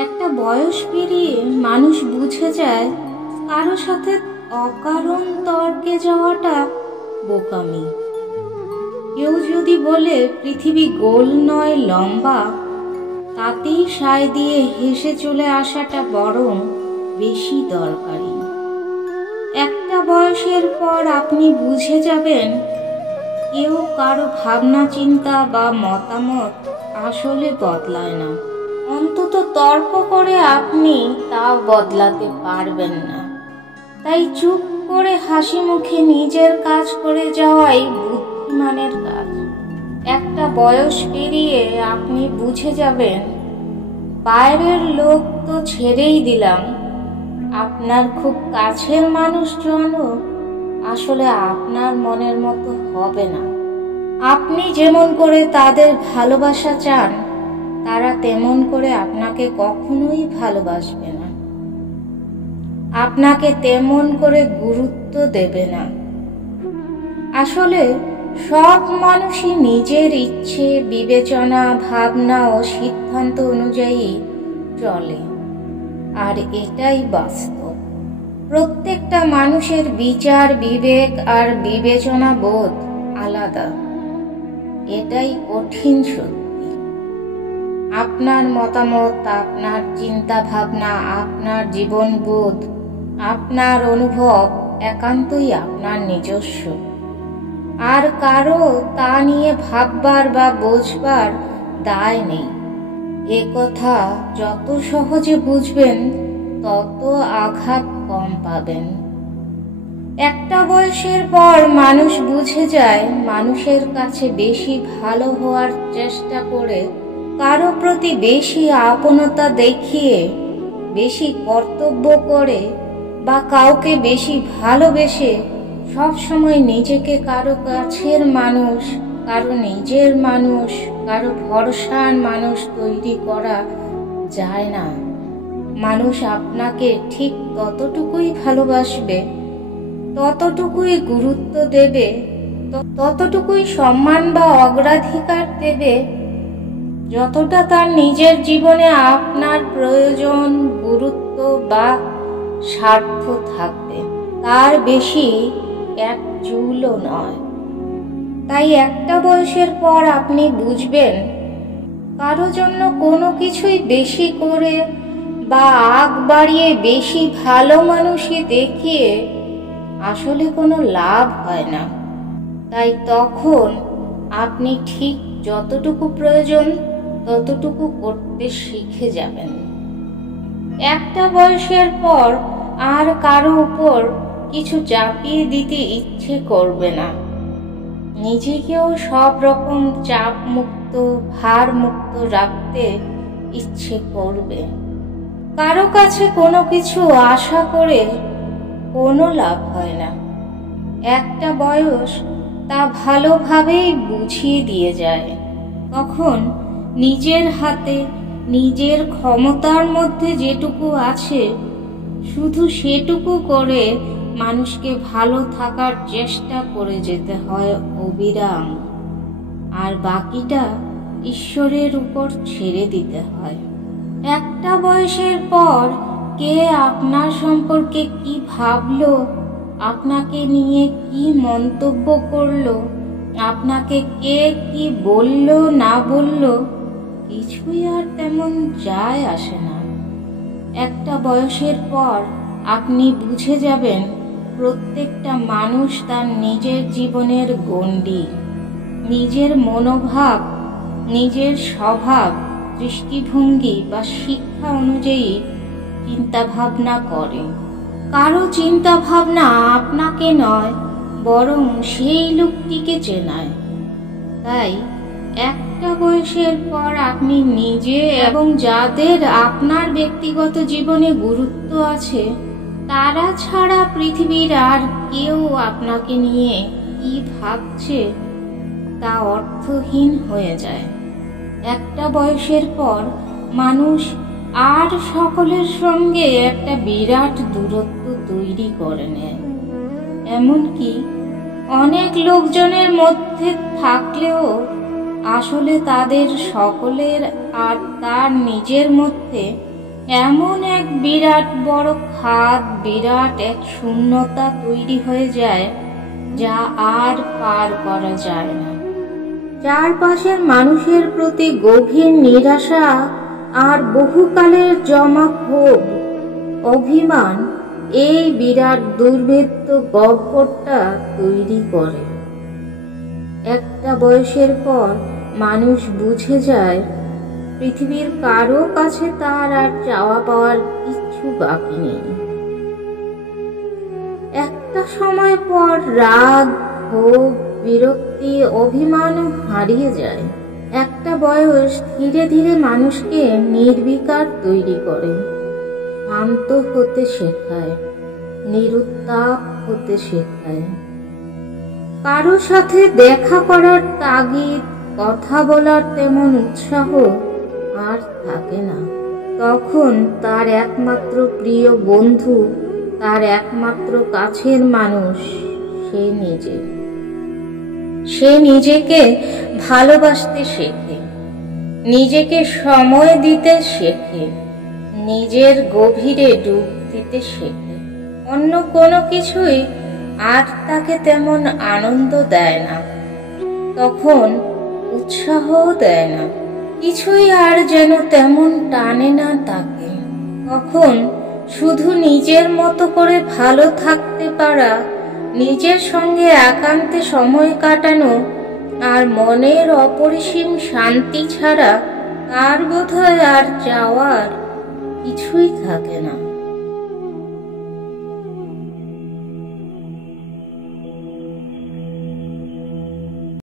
একটা বয়স পেরিয়ে মানুষ বুঝে যায় কারো সাথে অকারণ তর্কে যাওয়াটা বোকামি। কেউ যদি বলে পৃথিবী গোল নয় লম্বা, তাতেই সায় দিয়ে হেসে চলে আসাটা বরং বেশি দরকারি। একটা বয়সের পর আপনি বুঝে যাবেন কেউ কারো ভাবনা চিন্তা বা মতামত আসলে বদলায় না। অন্তত তর্ক করে আপনি তা বদলাতে পারবেন না। তাই চুপ করে হাসি মুখে নিজের কাজ করে যাওয়াই বুদ্ধিমানের কাজ। একটা বয়স পেরিয়ে আপনি বুঝে যাবেন বাইরের লোক তো ছেড়েই দিলাম, আপনার খুব কাছের মানুষজনও আসলে আপনার মনের মতো হবে না। আপনি যেমন করে তাদের ভালোবাসা চান, তারা তেমন করে আপনাকে কখনোই ভালোবাসবে না, আপনাকে তেমন করে গুরুত্ব দেবে না। আসলে সব মানুষই নিজের ইচ্ছে, বিবেচনা, ভাবনা ও সিদ্ধান্ত অনুযায়ী চলে, আর এটাই বাস্তব। প্রত্যেকটা মানুষের বিচার, বিবেক আর বিবেচনা বোধ আলাদা, এটাই কঠিন সত্যি। আপনার মতামত, আপনার চিন্তা ভাবনা, আপনার জীবনবোধ, আপনার অনুভব একান্তই আপনার নিজস্ব, আর কারো তা নিয়ে ভাববার বা বোঝবার দায় নেই। এ কথা যত সহজে বুঝবেন তত আঘাত কম পাবেন। একটা বয়সের পর মানুষ বুঝে যায় মানুষের কাছে বেশি ভালো হওয়ার চেষ্টা করে, কারো প্রতি বেশি আপনতা দেখিয়ে, বেশি কর্তব্য করে বা কাউকে বেশি ভালোবেসে সব সময় নিজেকে কারো কাছের মানুষ, কারো নিজের মানুষ, কারো ভরসার মানুষ তৈরি করা যায় না। মানুষ আপনাকে ঠিক ততটুকুই ভালোবাসবে, ততটুকুই গুরুত্ব দেবে, ততটুকুই সম্মান বা অগ্রাধিকার দেবে যতটা তার নিজের জীবনে আপনার প্রয়োজন, গুরুত্ব বা স্বার্থ থাকবে। তার বেশি এক চুলও নয়। তাই একটা বয়সের পর আপনি বুঝবেন কারো জন্য কোনো কিছুই বেশি করে বা আগ বাড়িয়ে বেশি ভালো মানুষই দেখিয়ে আসলে কোনো লাভ হয় না। তাই তখন আপনি ঠিক যতটুকু প্রয়োজন ততটুকু করতে শিখে যাবেন। একটা বয়সের পর আর কারো উপর কিছু চাপিয়ে দিতে ইচ্ছে করবে না। নিজেকেও সব রকম চাপ মুক্ত, ভার মুক্ত রাখতে ইচ্ছে করবে। কারো কাছে কোনো কিছু আশা করে কোনো লাভ হয় না। একটা বয়স তা ভালোভাবেই বুঝিয়ে দিয়ে যায়। তখন নিজের হাতে, নিজের ক্ষমতার মধ্যে যেটুকু আছে শুধু সেটুকু করে মানুষকে ভালো থাকার চেষ্টা করে যেতে হয় অবিরাম, আর বাকিটা ঈশ্বরের উপর ছেড়ে দিতে হয়। একটা বয়সের পর কে আপনার সম্পর্কে কি ভাবলো, আপনাকে নিয়ে কি মন্তব্য করলো, আপনাকে কে কি বলল না বলল, কিছুই আর তেমন যায় আসে না। একটা বয়সের পর আপনি বুঝে যাবেন প্রত্যেকটা মানুষ তার নিজের জীবনের গণ্ডি, নিজের মনোভাব, নিজের স্বভাব, দৃষ্টিভঙ্গি বা শিক্ষা অনুযায়ী চিন্তা ভাবনা করে। কারো চিন্তা ভাবনা আপনাকে নয়, বরং সেই লোকটিকে চেনায়। তাই একটা বয়সের পর আপনি নিজে এবং যাদের আপনার ব্যক্তিগত জীবনে গুরুত্ব আছে তারা ছাড়া পৃথিবীর আর কেউ আপনাকে নিয়ে কি ভাবছে তা অর্থহীন হয়ে যায়। একটা বয়সের পর মানুষ আর সকলের সঙ্গে একটা বিরাট দূরত্ব তৈরি করে নেয়। এমনকি অনেক লোকজনের মধ্যে থাকলেও আসলে তাদের সকলের আর তার নিজের মধ্যে এমন এক বিরাট বড় খাদ, বিরাট এক শূন্যতা তৈরি হয়ে যায় যা আর পার করা যায় না। চারপাশের মানুষের প্রতি গভীর নিরাশা আর বহুকালের জমা ক্ষোভ, অভিমান এই বিরাট দুর্ভেদ্য গহ্বরটা তৈরি করে। একটা বয়সের পর মানুষ বুঝে যায় পৃথিবীর কারো কাছে তার আর চাওয়া পাওয়ার কিছু বাকি নেই। একটা সময় পর রাগ, ক্ষোভ, বিরক্তি, অভিমানও হারিয়ে যায়। একটা বয়স ধীরে ধীরে মানুষকে নির্বিকার তৈরি করে, শান্ত হতে শেখায়, নিরুত্তাপ হতে শেখায়। কারো সাথে দেখা করার তাগিদ, কথা বলার তেমন উৎসাহ আর থাকে না। তখন তার একমাত্র প্রিয় বন্ধু, তার একমাত্র কাছের মানুষ সে নিজেকে ভালোবাসতে শেখে, নিজেকে সময় দিতে শেখে, নিজের গভীরে ডুব দিতে শেখে। অন্য কোনো কিছুই আর তাকে তেমন আনন্দ দেয় না, তখন উৎসাহও দেয় না, কিছুই আর যেন তেমন টানে না তাকে। তখন শুধু নিজের মতো করে ভালো থাকতে পারা, নিজের সঙ্গে একান্তে সময় কাটানো আর মনের অপরিসীম শান্তি ছাড়া তার বোধহয় আর চাওয়ার কিছুই থাকে না।